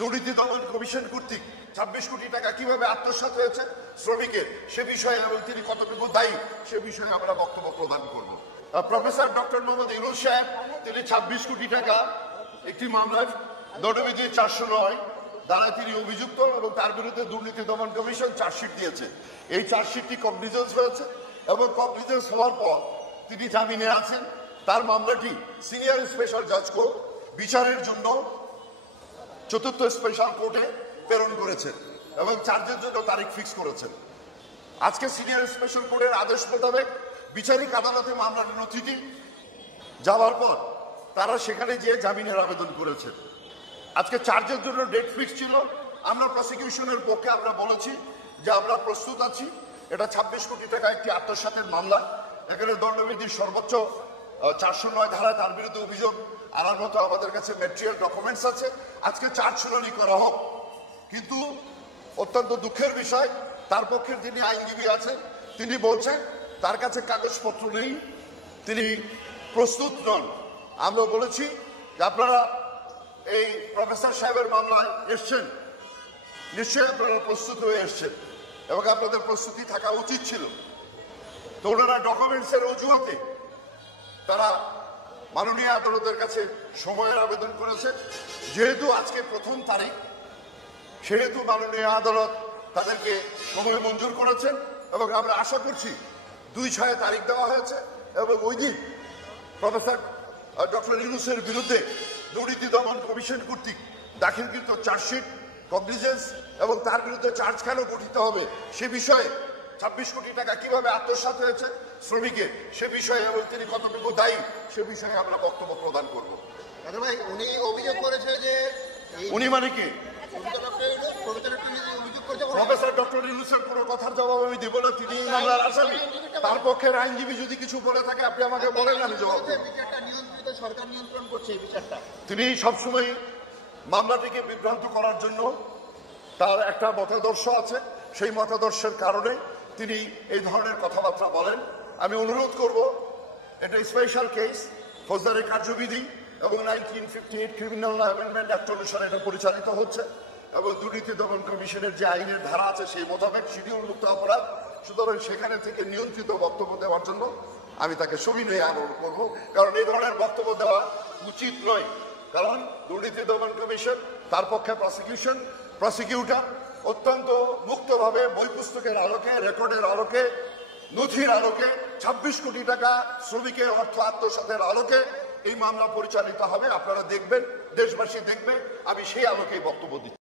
দুর্নীতি দমন কমিশন কর্তৃক 26 কোটি টাকা কিভাবে আত্মসাৎ হয়েছে শ্রমিকের, সে বিষয়ে এবং তিনি কতটুকু দায়ী সে বিষয়ে আমরা বক্তব্য প্রদান করব। প্রফেসর ডক্টর মোহাম্মদ ইউনূস সাহেব তিনি 26 কোটি টাকা একটি মামলার দণ্ডবিধি 409 দ্বারা তিনি অভিযুক্ত এবং তার বিরুদ্ধে দুর্নীতি দমন কমিশন চার্জশিট দিয়েছে। এই চার্জশিটটি কগনিজেন্স হয়েছে এবং কগনিজেন্স হওয়ার পর তিনি জামিনে আছেন। তার মামলাটি সিনিয়র স্পেশাল জাজ কোর্ট বিচারের জন্য ৪র্থ স্পেশাল কোর্টে প্রেরণ করেছেন এবং চার্জের জন্য তারিখ ফিক্স করেছেন। আজকে সিনিয়র স্পেশাল কোর্টের আদেশ মোতাবেক বিচারিক আদালতে মামলার নথিটি যাওয়ার পর তারা সেখানে গিয়ে জামিনের আবেদন করেছেন। আজকে চার্জের জন্য ডেট ফিক্স ছিল। আমরা প্রসিকিউশনের পক্ষে আমরা বলেছি যে আমরা প্রস্তুত আছি। এটা 26 কোটি টাকা একটি আত্মসাতের মামলা। এখানে দণ্ডবিধির সর্বোচ্চ 409 ধারায় তার বিরুদ্ধে অভিযোগ আনার মতো আমাদের কাছে ম্যাটেরিয়াল ডকুমেন্টস আছে। আজকে চার্জ শুনানি করা হোক। কিন্তু অত্যন্ত দুঃখের বিষয়, তার পক্ষে যিনি আইনজীবী আছেন তিনি বলছেন তার কাছে কাগজপত্র নেই, তিনি প্রস্তুত নন। আমরা বলেছি যে আপনারা এই প্রফেসর সাহেবের মামলায় এসছেন, নিশ্চয়ই আপনারা প্রস্তুত হয়ে এসছেন এবং আপনাদের প্রস্তুতি থাকা উচিত ছিল। তো ওনারা ডকুমেন্টসের অজুহাতে তারা মাননীয় আদালতের কাছে সময়ের আবেদন করেছে। যেহেতু আজকে প্রথম তারিখ, সেহেতু মাননীয় আদালত তাদেরকে সময় মঞ্জুর করেছেন এবং আমরা আশা করছি 2/6 তারিখ দেওয়া হয়েছে এবং ওই দিন প্রফেসর ডক্টর ইউনূসের বিরুদ্ধে দুর্নীতি দমন কমিশন কর্তৃক দাখিলকৃত চার্জশিট, কগনিজেন্স এবং তার বিরুদ্ধে চার্জ কেন গঠিত হবে সে বিষয়ে 26 কোটি টাকা কিভাবে আত্মসাৎ হয়েছে শ্রমিকের সে বিষয়ে এবং তিনি কতটুকু দায়ী সে বিষয়ে আমরা বক্তব্য প্রদান করব। ভাই, উনি অভিযোগ করেছে যে উনি মানে কি? প্রফেসর ডক্টর ইউনূসের কোনো কথার জবাব আমি দেব না, তিনি মামলার আসামি। তার পক্ষের আইনজীবী যদি কিছু বলে থাকে আপনি আমাকে বলেন, আমি জবাব দেব। সরকার নিয়ন্ত্রণ করছে এই বিচারটা। তিনি সবসময় মামলাটিকে বিভ্রান্ত করার জন্য তার একটা মতাদর্শ আছে, সেই মতাদর্শের কারণে তিনি এই ধরনের কথাবার্তা বলেন। আমি অনুরোধ করব, এটা স্পেশাল কেস, ফৌজদারি কার্যবিধি এবং 1958 ক্রিমিনাল অ্যামেন্ডমেন্ট অ্যাক্ট অনুসারে এটা পরিচালিত হচ্ছে এবং দুর্নীতি দমন কমিশনের যে আইনের ধারা আছে সেই মোতাবেক শিডিউলমুক্ত অপরাধ। সুতরাং সেখানে থেকে নিয়ন্ত্রিত বক্তব্য দেওয়ার জন্য আমি তাকে সবিনয়ে অনুরোধ করব, কারণ এই ধরনের বক্তব্য দেওয়া উচিত নয়। কারণ দুর্নীতি দমন কমিশন, তার পক্ষে প্রসিকিউটর অত্যন্ত মুক্তভাবে বই পুস্তকের আলোকে, রেকর্ডের আলোকে, নথির আলোকে 26 কোটি টাকা শ্রমিকের অর্থ আত্মসাতের আলোকে এই মামলা পরিচালিত হবে। আপনারা দেখবেন, দেশবাসী দেখবে, আমি সেই আলোকেই বক্তব্য দিচ্ছি।